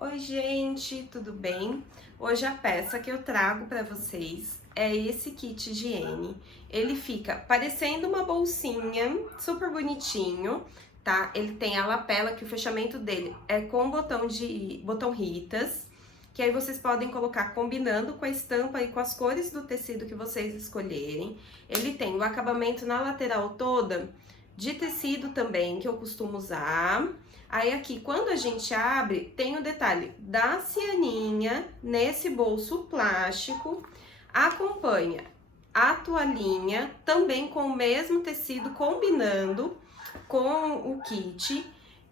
Oi, gente, tudo bem? Hoje a peça que eu trago para vocês é esse kit higiene. Ele fica parecendo uma bolsinha, super bonitinho, tá? Ele tem a lapela, que o fechamento dele é com botão Ritas, que aí vocês podem colocar combinando com a estampa e com as cores do tecido que vocês escolherem. Ele tem o acabamento na lateral toda de tecido também, que eu costumo usar. Aí aqui, quando a gente abre, tem o detalhe da cianinha nesse bolso plástico. Acompanha a toalhinha, também com o mesmo tecido, combinando com o kit.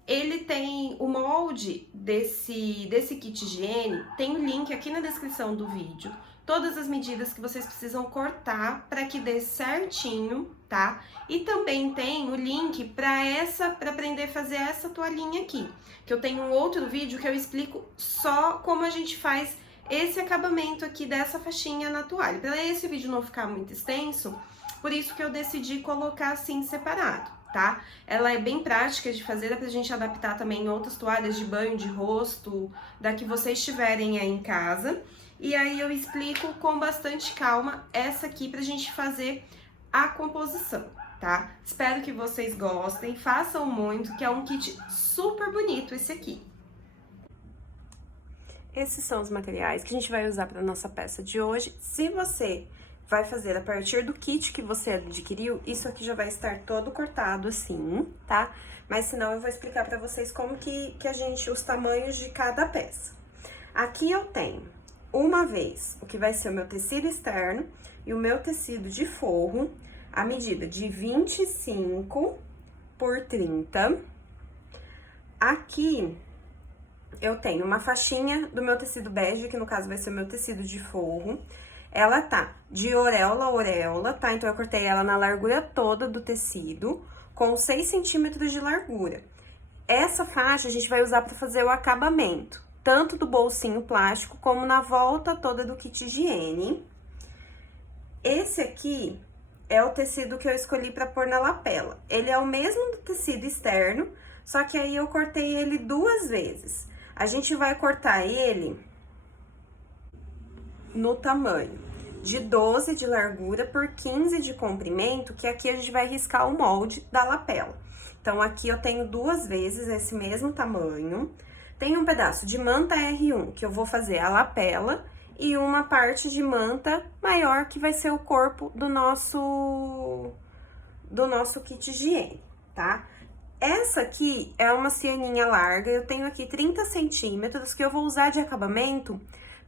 Ele tem o molde desse kit higiene, tem o link aqui na descrição do vídeo. Todas as medidas que vocês precisam cortar para que dê certinho, tá? E também tem o link para aprender a fazer essa toalhinha aqui, que eu tenho um outro vídeo que eu explico só como a gente faz esse acabamento aqui dessa faixinha na toalha. Para esse vídeo não ficar muito extenso, por isso que eu decidi colocar assim separado, tá? Ela é bem prática de fazer, dá pra gente adaptar também em outras toalhas de banho, de rosto, da que vocês tiverem aí em casa. E aí eu explico com bastante calma essa aqui pra gente fazer a composição, tá? Espero que vocês gostem, façam muito, que é um kit super bonito esse aqui. Esses são os materiais que a gente vai usar para nossa peça de hoje. Se você vai fazer a partir do kit que você adquiriu, isso aqui já vai estar todo cortado assim, tá? Mas senão eu vou explicar para vocês como que os tamanhos de cada peça. Aqui eu tenho uma vez o que vai ser o meu tecido externo e o meu tecido de forro, a medida de 25 por 30. Aqui eu tenho uma faixinha do meu tecido bege, que no caso vai ser o meu tecido de forro. Ela tá de auréola a auréola, tá? Então, eu cortei ela na largura toda do tecido, com 6 centímetros de largura. Essa faixa a gente vai usar para fazer o acabamento, tanto do bolsinho plástico, como na volta toda do kit higiene. Esse aqui é o tecido que eu escolhi para pôr na lapela. Ele é o mesmo do tecido externo, só que aí eu cortei ele 2 vezes. A gente vai cortar ele no tamanho de 12 de largura por 15 de comprimento, que aqui a gente vai riscar o molde da lapela. Então, aqui eu tenho 2 vezes esse mesmo tamanho. Tem um pedaço de manta R1, que eu vou fazer a lapela, e uma parte de manta maior, que vai ser o corpo do nosso kit higiene, tá? Essa aqui é uma cianinha larga, eu tenho aqui 30 centímetros, que eu vou usar de acabamento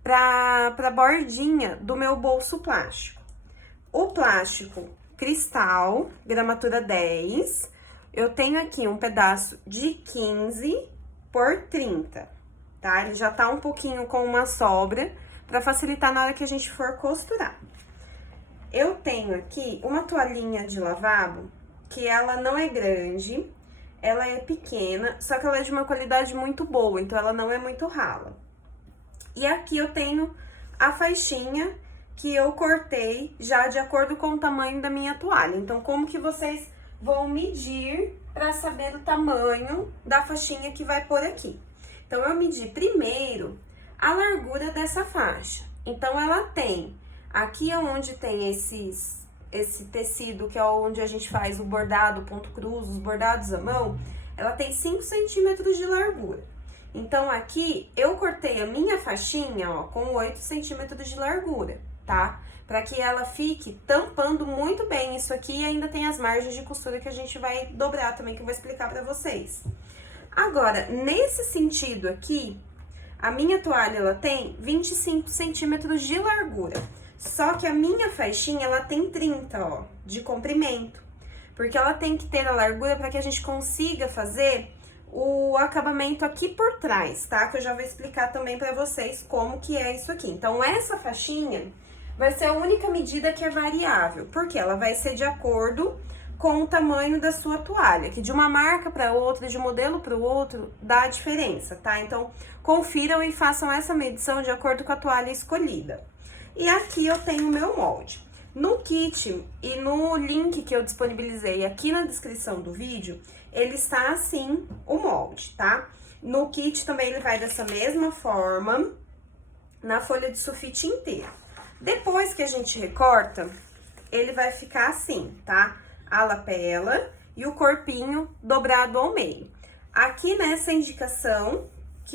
pra bordinha do meu bolso plástico. O plástico cristal, gramatura 10, eu tenho aqui um pedaço de 15 por 30, tá? Ele já tá um pouquinho com uma sobra, pra facilitar na hora que a gente for costurar. Eu tenho aqui uma toalhinha de lavabo, que ela não é grande, ela é pequena, só que ela é de uma qualidade muito boa, então ela não é muito rala. E aqui eu tenho a faixinha que eu cortei já de acordo com o tamanho da minha toalha. Então, como que vocês vão medir para saber o tamanho da faixinha que vai pôr aqui? Então, eu medi primeiro a largura dessa faixa. Então, ela tem, aqui é onde tem esse tecido, que é onde a gente faz o bordado ponto cruz, os bordados à mão, ela tem 5 centímetros de largura. Então, aqui, eu cortei a minha faixinha, ó, com 8 centímetros de largura, tá? Pra que ela fique tampando muito bem isso aqui, e ainda tem as margens de costura que a gente vai dobrar também, que eu vou explicar pra vocês. Agora, nesse sentido aqui, a minha toalha, ela tem 25 centímetros de largura. Só que a minha faixinha, ela tem 30, ó, de comprimento. Porque ela tem que ter a largura para que a gente consiga fazer o acabamento aqui por trás, tá? Que eu já vou explicar também para vocês como que é isso aqui. Então, essa faixinha vai ser a única medida que é variável, porque ela vai ser de acordo com o tamanho da sua toalha, que de uma marca para outra, de um modelo para o outro, dá diferença, tá? Então, confiram e façam essa medição de acordo com a toalha escolhida. E aqui eu tenho o meu molde. No kit e no link que eu disponibilizei aqui na descrição do vídeo, ele está assim, o molde, tá? No kit também ele vai dessa mesma forma, na folha de sulfite inteira. Depois que a gente recorta, ele vai ficar assim, tá? A lapela e o corpinho dobrado ao meio. Aqui nessa indicação,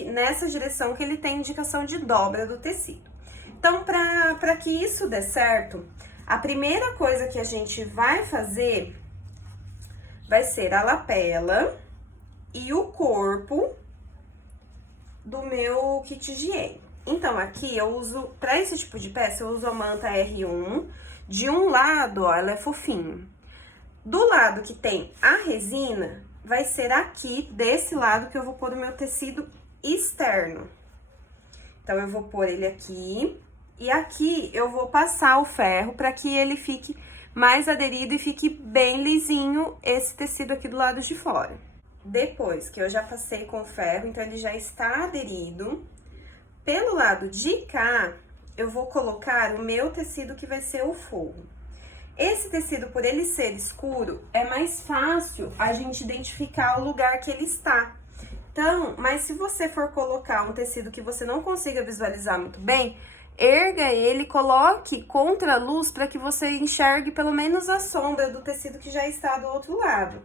nessa direção que ele tem indicação de dobra do tecido. Então, para que isso dê certo, a primeira coisa que a gente vai fazer vai ser a lapela e o corpo do meu kit higiene. Então, aqui eu uso, para esse tipo de peça, eu uso a manta R1. De um lado, ó, ela é fofinha. Do lado que tem a resina, vai ser aqui, desse lado, que eu vou pôr o meu tecido externo. Então, eu vou pôr ele aqui. E aqui eu vou passar o ferro para que ele fique mais aderido e fique bem lisinho esse tecido aqui do lado de fora. Depois que eu já passei com o ferro, então ele já está aderido. Pelo lado de cá, eu vou colocar o meu tecido que vai ser o forro. Esse tecido, por ele ser escuro, é mais fácil a gente identificar o lugar que ele está. Então, mas se você for colocar um tecido que você não consiga visualizar muito bem, erga ele, coloque contra a luz para que você enxergue pelo menos a sombra do tecido que já está do outro lado.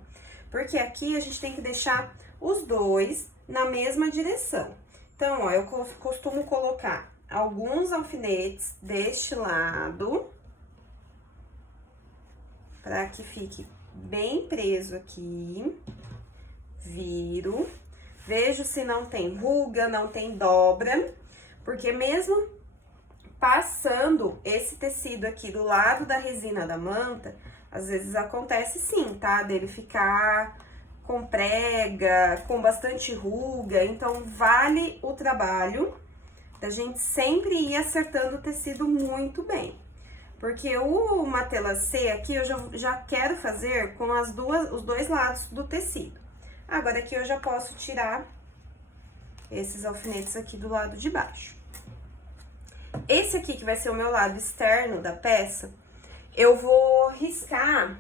Porque aqui a gente tem que deixar os dois na mesma direção. Então, ó, eu costumo colocar alguns alfinetes deste lado, para que fique bem preso aqui. Viro, vejo se não tem ruga, não tem dobra, porque mesmo passando esse tecido aqui do lado da resina da manta, às vezes acontece sim, tá? Dele ficar com prega, com bastante ruga, então vale o trabalho da gente sempre ir acertando o tecido muito bem. Porque o matelacê aqui eu já quero fazer com os dois lados do tecido. Agora aqui eu já posso tirar esses alfinetes aqui do lado de baixo. Esse aqui, que vai ser o meu lado externo da peça, eu vou riscar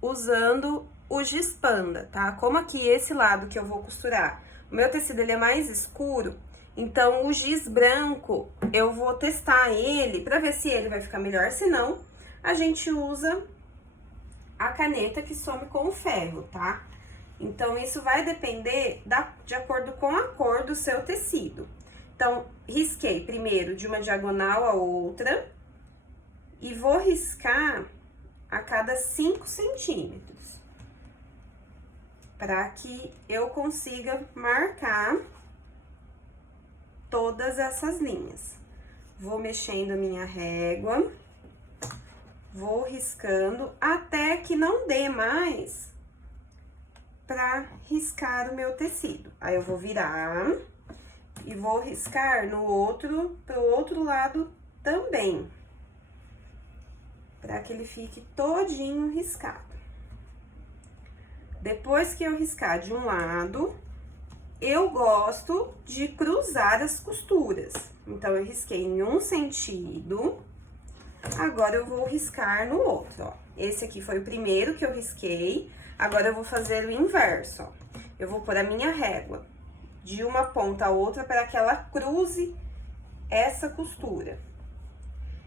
usando o giz panda, tá? Como aqui esse lado que eu vou costurar, o meu tecido ele é mais escuro, então o giz branco eu vou testar ele pra ver se ele vai ficar melhor, senão a gente usa a caneta que some com o ferro, tá? Então, isso vai depender de acordo com a cor do seu tecido. Então, risquei primeiro de uma diagonal a outra e vou riscar a cada 5 centímetros, para que eu consiga marcar todas essas linhas. Vou mexendo a minha régua, vou riscando até que não dê mais para riscar o meu tecido. Aí, eu vou virar e vou riscar pro outro lado também, para que ele fique todinho riscado. Depois que eu riscar de um lado, eu gosto de cruzar as costuras. Então, eu risquei em um sentido, agora eu vou riscar no outro, ó. Esse aqui foi o primeiro que eu risquei, agora eu vou fazer o inverso, ó. Eu vou pôr a minha régua de uma ponta a outra para que ela cruze essa costura.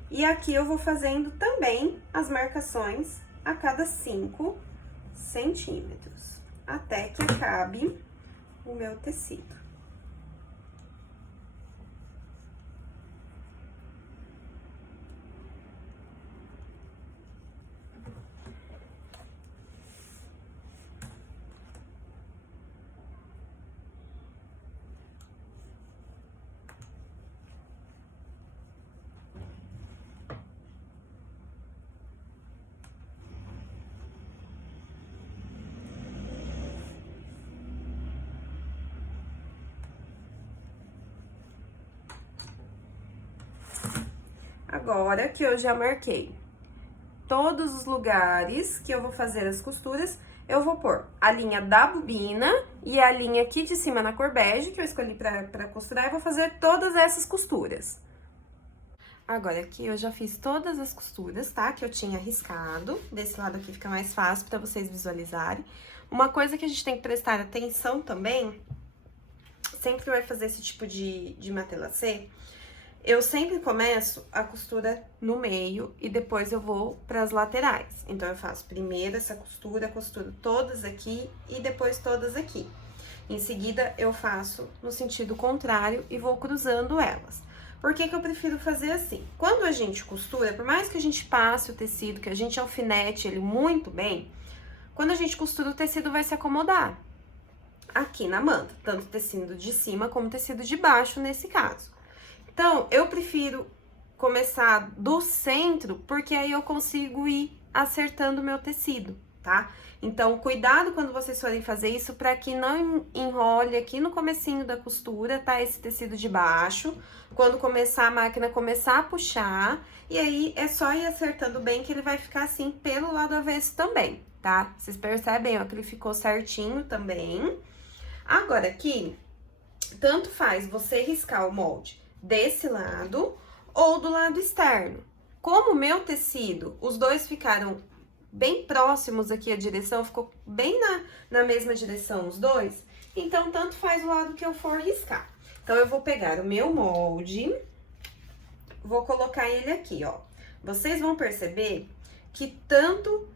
E aqui eu vou fazendo também as marcações a cada 5 centímetros, até que acabe o meu tecido. Agora que eu já marquei todos os lugares que eu vou fazer as costuras, eu vou pôr a linha da bobina e a linha aqui de cima na cor bege, que eu escolhi pra costurar, e vou fazer todas essas costuras. Agora, aqui eu já fiz todas as costuras, tá? Que eu tinha riscado. Desse lado aqui fica mais fácil pra vocês visualizarem. Uma coisa que a gente tem que prestar atenção também, sempre que vai fazer esse tipo de matelassê, eu sempre começo a costura no meio e depois eu vou pras laterais. Então, eu faço primeiro essa costura, costuro todas aqui e depois todas aqui. Em seguida, eu faço no sentido contrário e vou cruzando elas. Por que que eu prefiro fazer assim? Quando a gente costura, por mais que a gente passe o tecido, que a gente alfinete ele muito bem, quando a gente costura, o tecido vai se acomodar aqui na manta, tanto tecido de cima como tecido de baixo, nesse caso. Então, eu prefiro começar do centro, porque aí eu consigo ir acertando o meu tecido, tá? Então, cuidado quando vocês forem fazer isso, para que não enrole aqui no comecinho da costura, tá? Esse tecido de baixo, quando começar a máquina começar a puxar, e aí é só ir acertando bem que ele vai ficar assim pelo lado avesso também, tá? Vocês percebem, ó, que ele ficou certinho também. Agora, aqui, tanto faz você riscar o molde desse lado ou do lado externo. Como o meu tecido, os dois ficaram bem próximos aqui, a direção ficou bem na mesma direção os dois, então tanto faz o lado que eu for riscar. Então, eu vou pegar o meu molde, vou colocar ele aqui, ó. Vocês vão perceber que tanto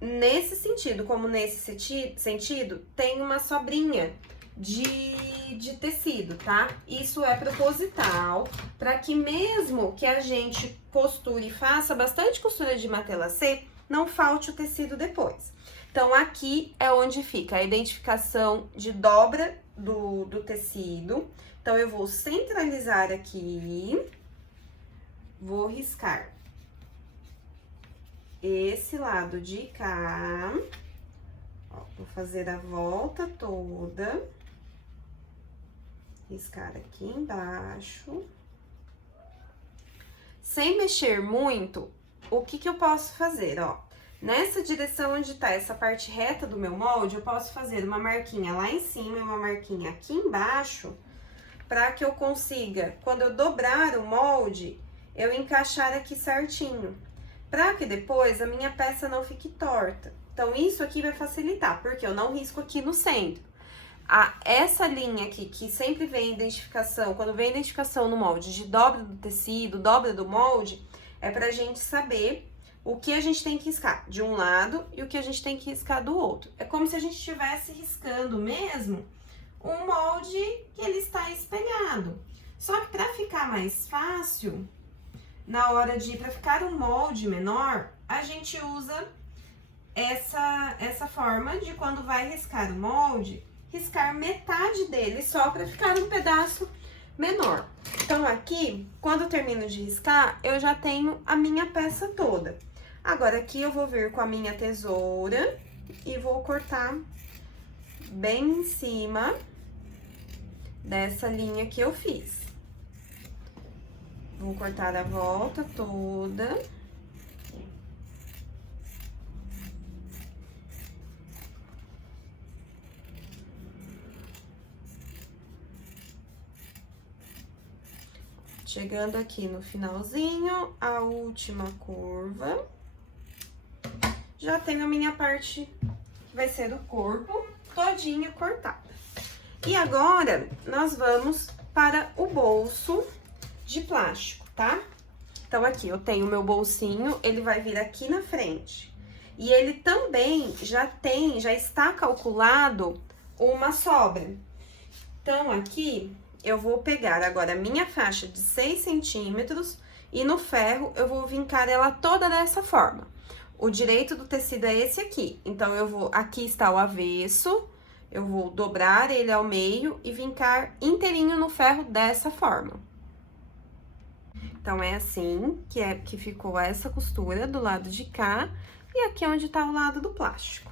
nesse sentido como nesse sentido, tem uma sobrinha de tecido, tá? Isso é proposital, para que mesmo que a gente costure e faça bastante costura de matelassê, não falte o tecido depois. Então, aqui é onde fica a identificação de dobra do tecido. Então, eu vou centralizar aqui, vou riscar esse lado de cá, ó, vou fazer a volta toda, riscar aqui embaixo. Sem mexer muito, o que que eu posso fazer, ó? Nessa direção onde tá essa parte reta do meu molde, eu posso fazer uma marquinha lá em cima e uma marquinha aqui embaixo, para que eu consiga, quando eu dobrar o molde, eu encaixar aqui certinho, para que depois a minha peça não fique torta. Então, isso aqui vai facilitar, porque eu não risco aqui no centro. Essa linha aqui, que sempre vem identificação, quando vem identificação no molde de dobra do tecido, dobra do molde, é pra gente saber o que a gente tem que riscar de um lado e o que a gente tem que riscar do outro. É como se a gente estivesse riscando mesmo um molde que ele está espelhado. Só que para ficar mais fácil, na hora para ficar um molde menor, a gente usa essa forma de quando vai riscar o molde, riscar metade dele só para ficar um pedaço menor. Então, aqui, quando eu termino de riscar, eu já tenho a minha peça toda. Agora, aqui eu vou vir com a minha tesoura e vou cortar bem em cima dessa linha que eu fiz. Vou cortar a volta toda. Chegando aqui no finalzinho, a última curva. Já tenho a minha parte, que vai ser o corpo, todinha cortada. E agora, nós vamos para o bolso de plástico, tá? Então, aqui eu tenho o meu bolsinho, ele vai vir aqui na frente. E ele também já está calculado uma sobra. Então, aqui, eu vou pegar agora a minha faixa de 6 centímetros e no ferro eu vou vincar ela toda dessa forma. O direito do tecido é esse aqui. Então, aqui está o avesso, eu vou dobrar ele ao meio e vincar inteirinho no ferro dessa forma. Então, é assim que ficou essa costura do lado de cá e aqui é onde tá o lado do plástico.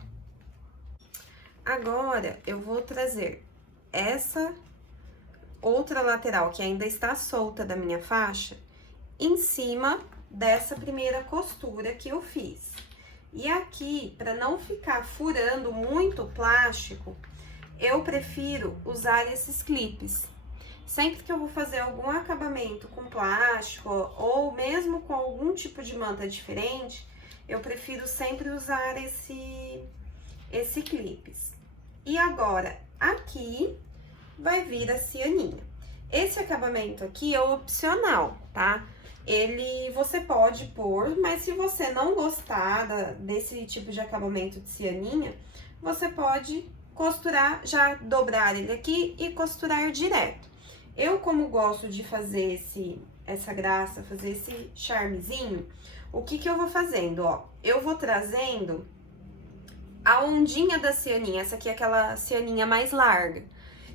Agora, eu vou trazer essa outra lateral que ainda está solta da minha faixa em cima dessa primeira costura que eu fiz. E aqui, para não ficar furando muito o plástico, eu prefiro usar esses clipes. sempre que eu vou fazer algum acabamento com plástico ou mesmo com algum tipo de manta diferente, eu prefiro sempre usar esse clipes. E agora, aqui vai vir a cianinha. Esse acabamento aqui é opcional, tá? Ele você pode pôr, mas se você não gostar desse tipo de acabamento de cianinha, você pode costurar, já dobrar ele aqui e costurar direto. Eu, como gosto de fazer essa graça, fazer esse charmezinho, o que que eu vou fazendo, ó? Eu vou trazendo a ondinha da cianinha, essa aqui é aquela cianinha mais larga.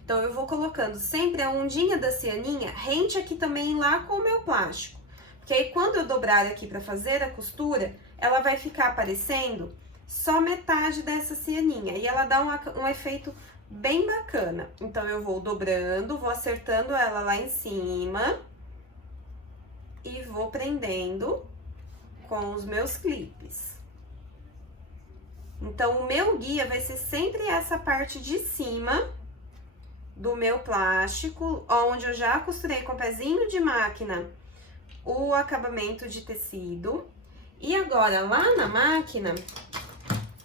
Então, eu vou colocando sempre a ondinha da cianinha rente aqui também lá com o meu plástico. Porque aí, quando eu dobrar aqui pra fazer a costura, ela vai ficar aparecendo só metade dessa cianinha. E ela dá um efeito bem bacana. Então, eu vou dobrando, vou acertando ela lá em cima. E vou prendendo com os meus clipes. Então, o meu guia vai ser sempre essa parte de cima do meu plástico, onde eu já costurei com pezinho de máquina o acabamento de tecido. E agora, lá na máquina,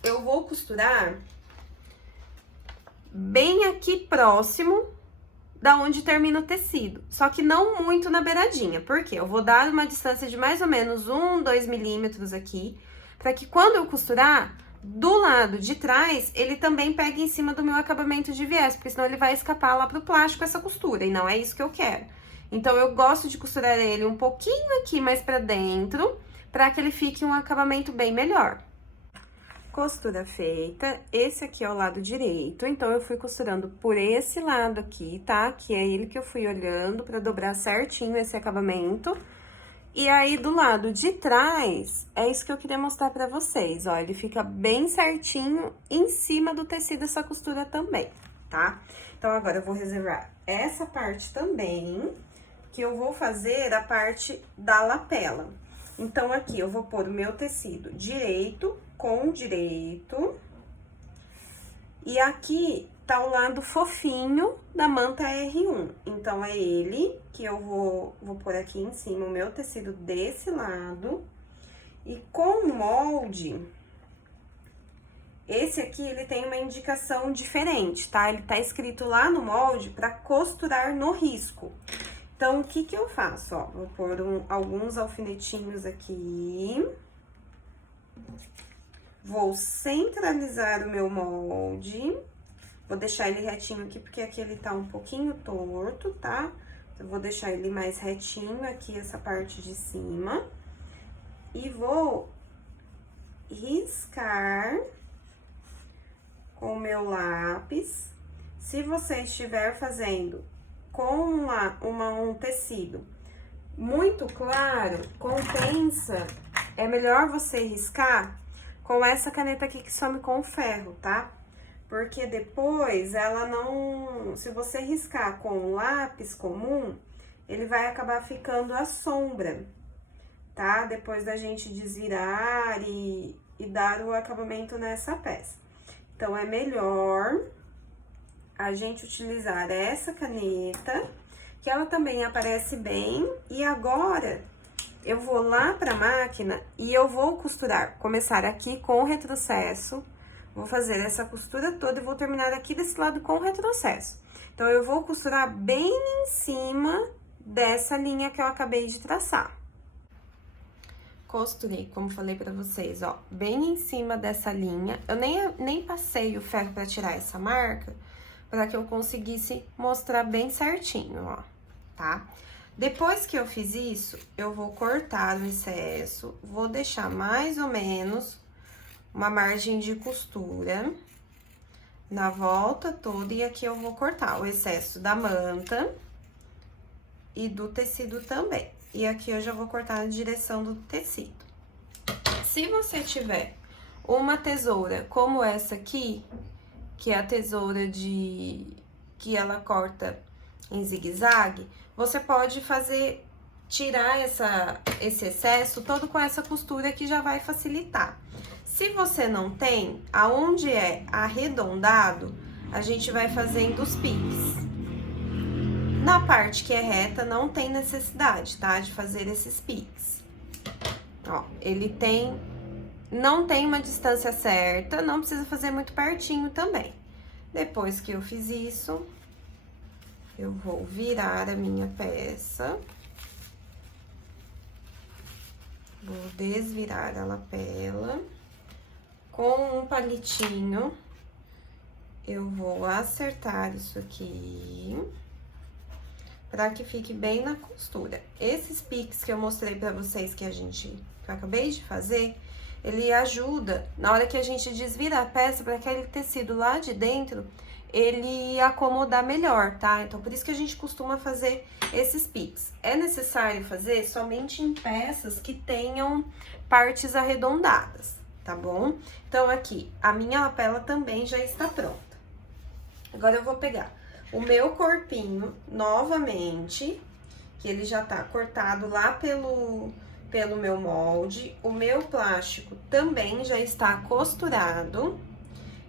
eu vou costurar bem aqui próximo da onde termina o tecido. Só que não muito na beiradinha, porque eu vou dar uma distância de mais ou menos 2 milímetros aqui, para que quando eu costurar, do lado de trás, ele também pega em cima do meu acabamento de viés, porque senão ele vai escapar lá pro plástico essa costura, e não é isso que eu quero. Então, eu gosto de costurar ele um pouquinho aqui mais pra dentro, pra que ele fique um acabamento bem melhor. Costura feita, esse aqui é o lado direito, então eu fui costurando por esse lado aqui, tá? Que é ele que eu fui olhando pra dobrar certinho esse acabamento. E aí, do lado de trás, é isso que eu queria mostrar pra vocês, ó. Ele fica bem certinho em cima do tecido essa costura também, tá? Então, agora eu vou reservar essa parte também, que eu vou fazer a parte da lapela. Então, aqui eu vou pôr o meu tecido direito com direito. E aqui tá o lado fofinho da manta R1. Então, é ele que eu vou pôr aqui em cima o meu tecido desse lado. E com o molde, esse aqui, ele tem uma indicação diferente, tá? Ele tá escrito lá no molde pra costurar no risco. Então, o que que eu faço, ó? Vou pôr alguns alfinetinhos aqui. Vou centralizar o meu molde. Vou deixar ele retinho aqui, porque aqui ele tá um pouquinho torto, tá? Eu vou deixar ele mais retinho aqui, essa parte de cima. E vou riscar com o meu lápis. Se você estiver fazendo com um tecido muito claro, compensa, é melhor você riscar com essa caneta aqui que some com ferro, tá? Porque depois ela não... Se você riscar com um lápis comum, ele vai acabar ficando a sombra, tá? Depois da gente desvirar e dar o acabamento nessa peça. Então, é melhor a gente utilizar essa caneta, que ela também aparece bem. E agora, eu vou lá pra máquina e eu vou costurar. Começar aqui com o retrocesso. Vou fazer essa costura toda e vou terminar aqui desse lado com o retrocesso. Então, eu vou costurar bem em cima dessa linha que eu acabei de traçar. Costurei, como falei pra vocês, ó, bem em cima dessa linha. Eu nem passei o ferro pra tirar essa marca, pra que eu conseguisse mostrar bem certinho, ó, tá? Depois que eu fiz isso, eu vou cortar o excesso, vou deixar mais ou menos uma margem de costura na volta toda, e aqui eu vou cortar o excesso da manta e do tecido também. E aqui eu já vou cortar na direção do tecido. Se você tiver uma tesoura como essa aqui, que é a tesoura que ela corta em zigue-zague, você pode tirar esse excesso todo com essa costura que já vai facilitar. Se você não tem, aonde é arredondado, a gente vai fazendo os piques. Na parte que é reta, não tem necessidade, tá? De fazer esses piques. Ó, ele não tem uma distância certa, não precisa fazer muito pertinho também. Depois que eu fiz isso, eu vou virar a minha peça. Vou desvirar a lapela. Com um palitinho, eu vou acertar isso aqui, para que fique bem na costura. Esses piques que eu mostrei pra vocês que eu acabei de fazer, ele ajuda na hora que a gente desvira a peça para aquele tecido lá de dentro ele acomodar melhor, tá? Então, por isso que a gente costuma fazer esses piques. É necessário fazer somente em peças que tenham partes arredondadas, tá bom? Então, aqui, a minha lapela também já está pronta. Agora, eu vou pegar o meu corpinho novamente, que ele já tá cortado lá pelo meu molde. O meu plástico também já está costurado.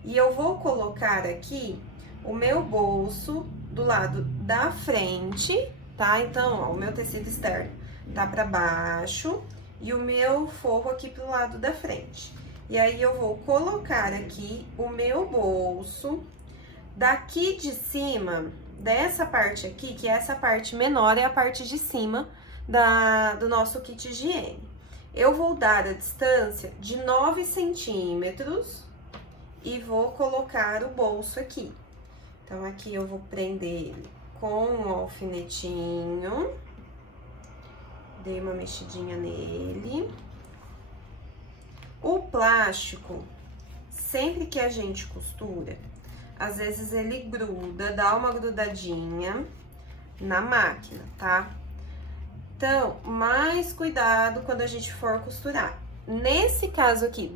E eu vou colocar aqui o meu bolso do lado da frente, tá? Então, ó, o meu tecido externo tá pra baixo e o meu forro aqui pro lado da frente. E aí, eu vou colocar aqui o meu bolso daqui de cima, dessa parte aqui, que é essa parte menor, é a parte de cima do nosso kit higiene. Eu vou dar a distância de 9 centímetros e vou colocar o bolso aqui. Então, aqui eu vou prender ele com um alfinetinho. Dei uma mexidinha nele. O plástico, sempre que a gente costura, às vezes ele gruda, dá uma grudadinha na máquina, tá? Então, mais cuidado quando a gente for costurar. Nesse caso aqui,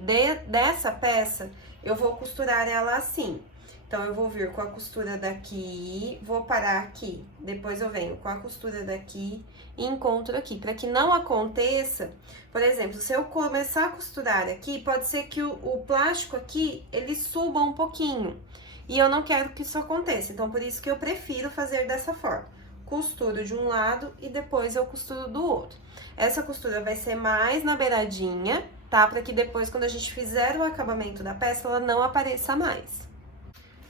dessa peça, eu vou costurar ela assim. Então, eu vou vir com a costura daqui, vou parar aqui. Depois, eu venho com a costura daqui e encontro aqui. Para que não aconteça, por exemplo, se eu começar a costurar aqui, pode ser que o plástico aqui, ele suba um pouquinho. E eu não quero que isso aconteça. Então, por isso que eu prefiro fazer dessa forma. Costuro de um lado e depois eu costuro do outro. Essa costura vai ser mais na beiradinha, tá? Para que depois, quando a gente fizer o acabamento da peça, ela não apareça mais.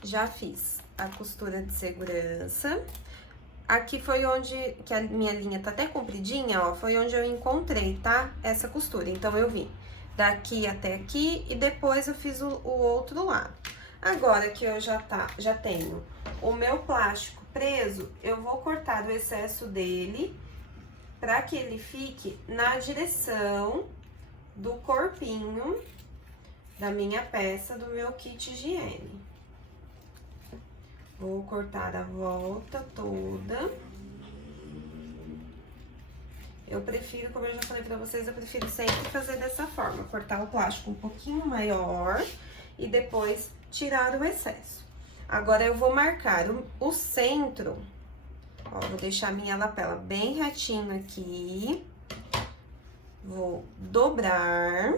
Já fiz a costura de segurança. Aqui foi onde, que a minha linha tá até compridinha, ó, foi onde eu encontrei, tá? Essa costura. Então, eu vim daqui até aqui e depois eu fiz o outro lado. Agora que eu já tenho o meu plástico preso, eu vou cortar o excesso dele para que ele fique na direção do corpinho da minha peça, do meu kit higiene. Vou cortar a volta toda. Eu prefiro, como eu já falei pra vocês, eu prefiro sempre fazer dessa forma. Cortar o plástico um pouquinho maior e depois tirar o excesso. Agora, eu vou marcar o centro. Ó, vou deixar a minha lapela bem retinho aqui. Vou dobrar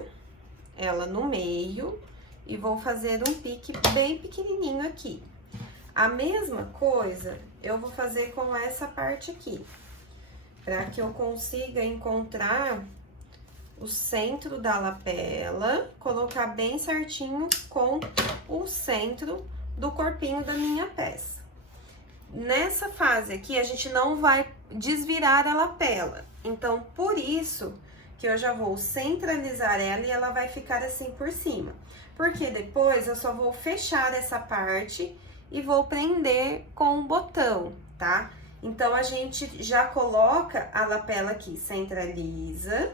ela no meio e vou fazer um pique bem pequenininho aqui. A mesma coisa eu vou fazer com essa parte aqui, para que eu consiga encontrar o centro da lapela, colocar bem certinho com o centro do corpinho da minha peça. Nessa fase aqui, a gente não vai desvirar a lapela, então, por isso que eu já vou centralizar ela e ela vai ficar assim por cima. Porque depois eu só vou fechar essa parte e vou prender com um botão, tá? Então, a gente já coloca a lapela aqui, centraliza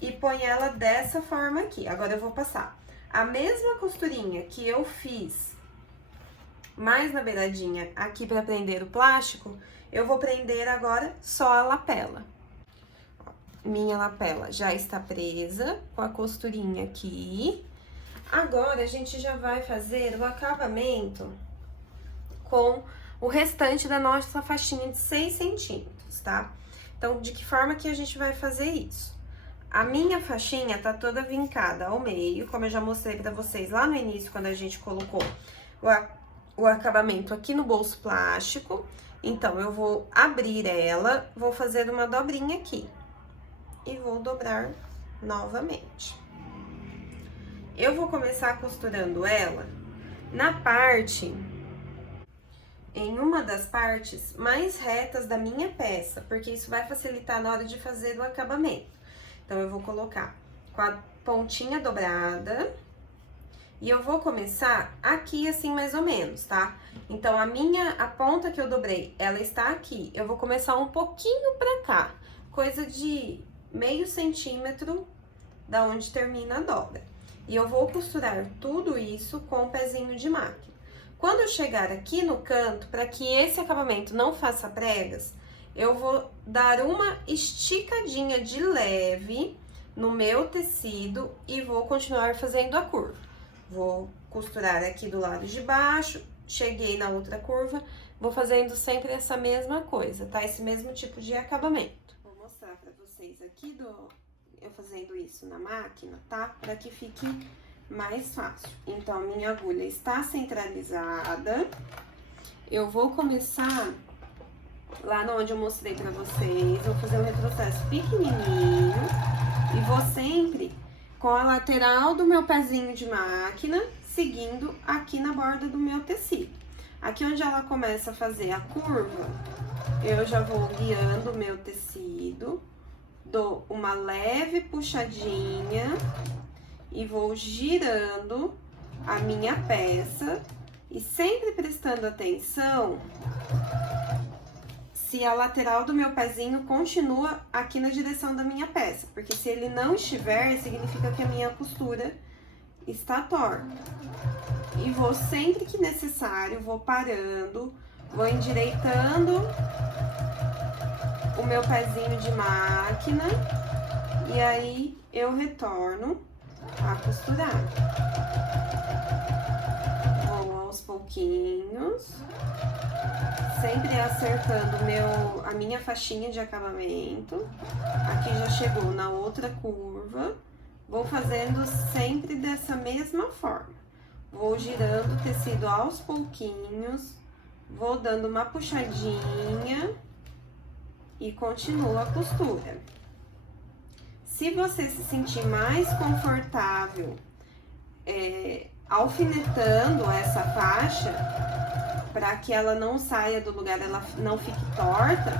e põe ela dessa forma aqui. Agora, eu vou passar a mesma costurinha que eu fiz mais na beiradinha aqui pra prender o plástico, eu vou prender agora só a lapela. Minha lapela já está presa com a costurinha aqui. Agora, a gente já vai fazer o acabamento com o restante da nossa faixinha de 6 centímetros, tá? Então, de que forma que a gente vai fazer isso? A minha faixinha tá toda vincada ao meio, como eu já mostrei pra vocês lá no início, quando a gente colocou o acabamento aqui no bolso plástico. Então, eu vou abrir ela, vou fazer uma dobrinha aqui. E vou dobrar novamente. Eu vou começar costurando ela na parte, em uma das partes mais retas da minha peça, porque isso vai facilitar na hora de fazer o acabamento. Então, eu vou colocar com a pontinha dobrada e eu vou começar aqui assim mais ou menos, tá? Então, a ponta que eu dobrei, ela está aqui. Eu vou começar um pouquinho pra cá, coisa de meio centímetro da onde termina a dobra. E eu vou costurar tudo isso com o pezinho de máquina. Quando eu chegar aqui no canto, para que esse acabamento não faça pregas, eu vou dar uma esticadinha de leve no meu tecido e vou continuar fazendo a curva. Vou costurar aqui do lado de baixo, cheguei na outra curva, vou fazendo sempre essa mesma coisa, tá? Esse mesmo tipo de acabamento. Vou mostrar pra vocês aqui eu fazendo isso na máquina, tá? Pra que fique mais fácil. Então, a minha agulha está centralizada. Eu vou começar lá onde eu mostrei pra vocês, vou fazer um retrocesso pequenininho e vou sempre com a lateral do meu pezinho de máquina, seguindo aqui na borda do meu tecido. Aqui onde ela começa a fazer a curva, eu já vou guiando o meu tecido, dou uma leve puxadinha e vou girando a minha peça e sempre prestando atenção se a lateral do meu pezinho continua aqui na direção da minha peça, porque se ele não estiver, significa que a minha costura está torta. E vou sempre que necessário, vou parando, vou endireitando o meu pezinho de máquina e aí eu retorno a costurar. Vou aos pouquinhos, sempre acertando a minha faixinha de acabamento. Aqui já chegou na outra curva. Vou fazendo sempre dessa mesma forma. Vou girando o tecido aos pouquinhos, vou dando uma puxadinha e continuo a costura. Se você se sentir mais confortável alfinetando essa faixa, para que ela não saia do lugar, ela não fique torta,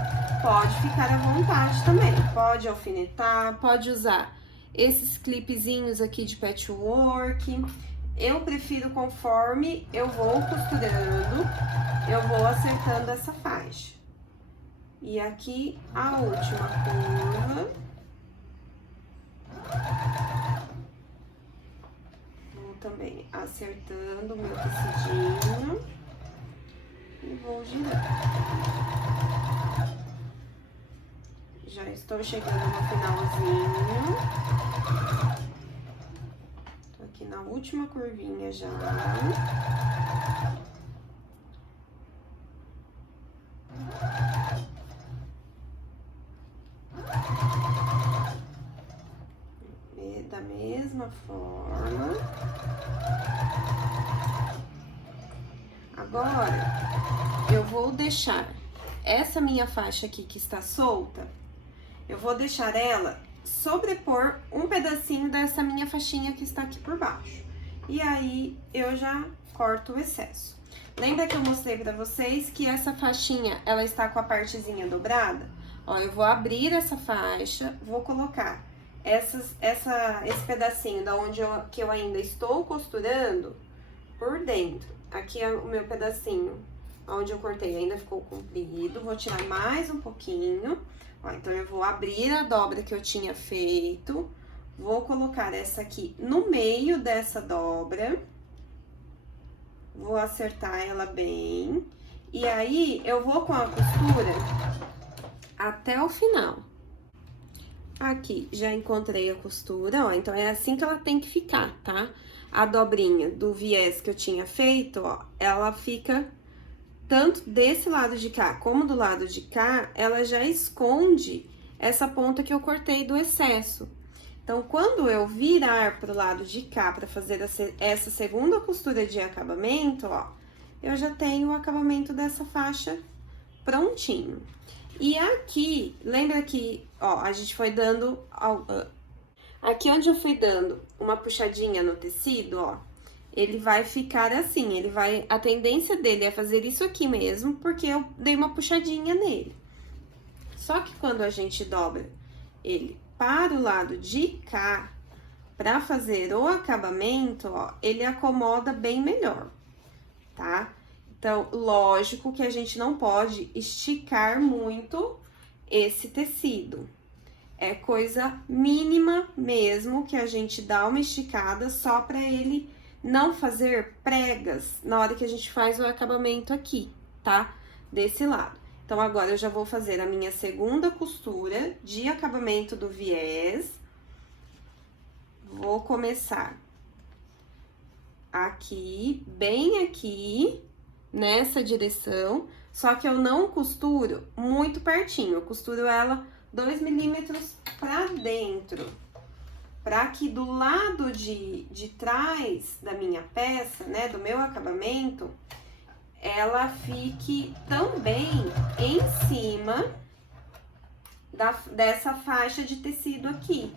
pode ficar à vontade também. Pode alfinetar, pode usar esses clipezinhos aqui de patchwork. Eu prefiro conforme eu vou costurando, eu vou acertando essa faixa. E aqui a última curva. Vou também acertando o meu tecidinho e vou girando. Já estou chegando no finalzinho. Tô aqui na última curvinha já. Da mesma forma. Agora, eu vou deixar essa minha faixa aqui que está solta, eu vou deixar ela sobrepor um pedacinho dessa minha faixinha que está aqui por baixo. E aí, eu já corto o excesso. Lembra que eu mostrei pra vocês que essa faixinha, ela está com a partezinha dobrada? Ó, eu vou abrir essa faixa, vou colocar esse pedacinho da onde que eu ainda estou costurando por dentro. Aqui é o meu pedacinho onde eu cortei, ainda ficou comprido. Vou tirar mais um pouquinho. Ó, então, eu vou abrir a dobra que eu tinha feito. Vou colocar essa aqui no meio dessa dobra. Vou acertar ela bem. E aí, eu vou com a costura até o final. Aqui, já encontrei a costura, ó, então é assim que ela tem que ficar, tá? A dobrinha do viés que eu tinha feito, ó, ela fica tanto desse lado de cá como do lado de cá, ela já esconde essa ponta que eu cortei do excesso. Então, quando eu virar pro lado de cá pra fazer essa segunda costura de acabamento, ó, eu já tenho o acabamento dessa faixa prontinho. E aqui, lembra que, ó, a gente foi dando... Aqui onde eu fui dando uma puxadinha no tecido, ó, ele vai ficar assim, a tendência dele é fazer isso aqui mesmo, porque eu dei uma puxadinha nele. Só que quando a gente dobra ele para o lado de cá, para fazer o acabamento, ó, ele acomoda bem melhor, tá? Então, lógico que a gente não pode esticar muito esse tecido. É coisa mínima mesmo que a gente dá uma esticada só para ele não fazer pregas na hora que a gente faz o acabamento aqui, tá? Desse lado. Então, agora eu já vou fazer a minha segunda costura de acabamento do viés. Vou começar aqui, bem aqui, nessa direção, só que eu não costuro muito pertinho, eu costuro ela 2 milímetros pra dentro, pra que do lado de trás da minha peça, né, do meu acabamento, ela fique também em cima dessa faixa de tecido aqui.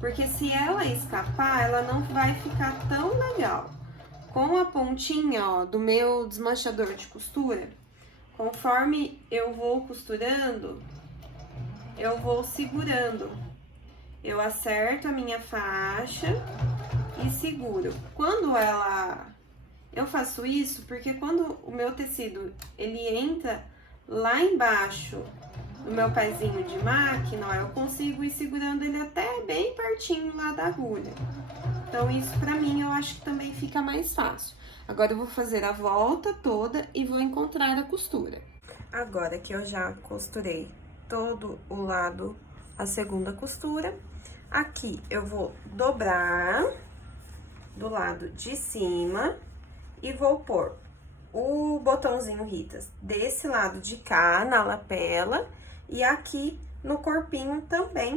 Porque se ela escapar, ela não vai ficar tão legal. Com a pontinha, ó, do meu desmanchador de costura, conforme eu vou costurando, eu vou segurando. Eu acerto a minha faixa e seguro. Eu faço isso porque quando o meu tecido, ele entra lá embaixo no meu pezinho de máquina, ó, eu consigo ir segurando ele até bem pertinho lá da agulha. Então, isso pra mim, eu acho que também fica mais fácil. Agora, eu vou fazer a volta toda e vou encontrar a costura. Agora que eu já costurei todo o lado, a segunda costura, aqui eu vou dobrar do lado de cima e vou pôr o botãozinho Ritas desse lado de cá, na lapela, e aqui no corpinho também,